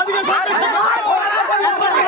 অধিকার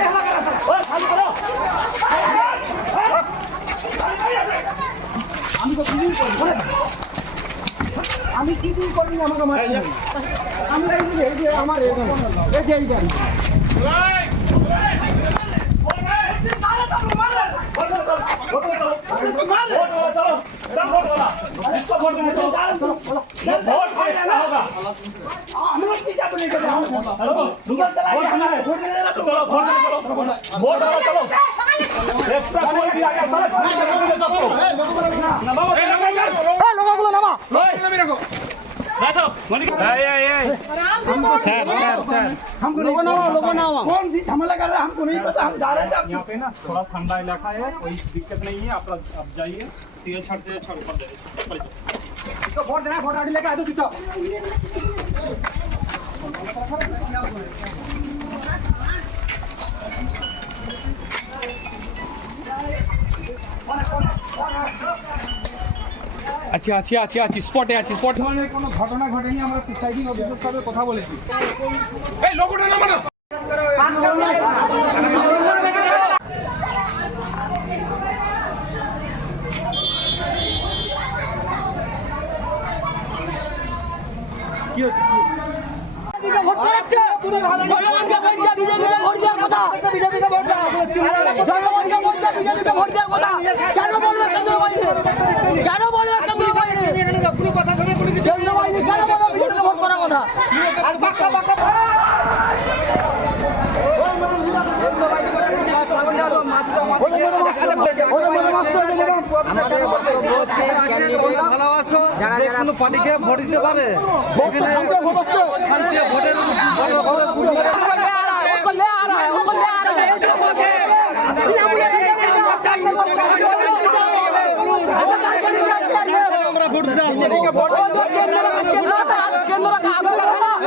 আমি কি কি করি আমাকে মারতে আমি এই যে এই যে আমার এই যে এই লোকাগুলো নামা। लोगो ना लोगों ना कौन सी झमेला कर रहा है हमको नहीं पता। हम जा रहे थे यहाँ पे ना थोड़ा ठंडा इलाका है कोई दिक्कत नहीं है आप आप जाइए। तेल छड़ दे छड़ ऊपर दे ऊपर तो वोट देना वोट लेके आ दो चुपचाप আচ্ছা আচ্ছা আচ্ছা আচ্ছা স্পটে আছি স্পট মানে কোনো ঘটনা ঘটেনি আমরা প্রিসাইডিং অফিসার সাথে কথা বলেছি এই লোকটা নামা না বাহিনী কেন বলবে কেন্দ্র বাহিনী কেন্দ্র বাহিনী কেন বলবে বিজেপিকে ভোট করার কথা আর বাঁকা বাঁকা। ভালোবাসো যে কোনো পার্টিকে ভোট দিতে পারে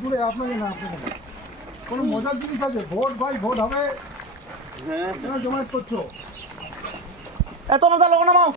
দূরে আপনাকে না কোনো মজার জিনিস আছে ভোট ভাই ভোট হবে জমায়েত করছ এত মজা লোক নামাও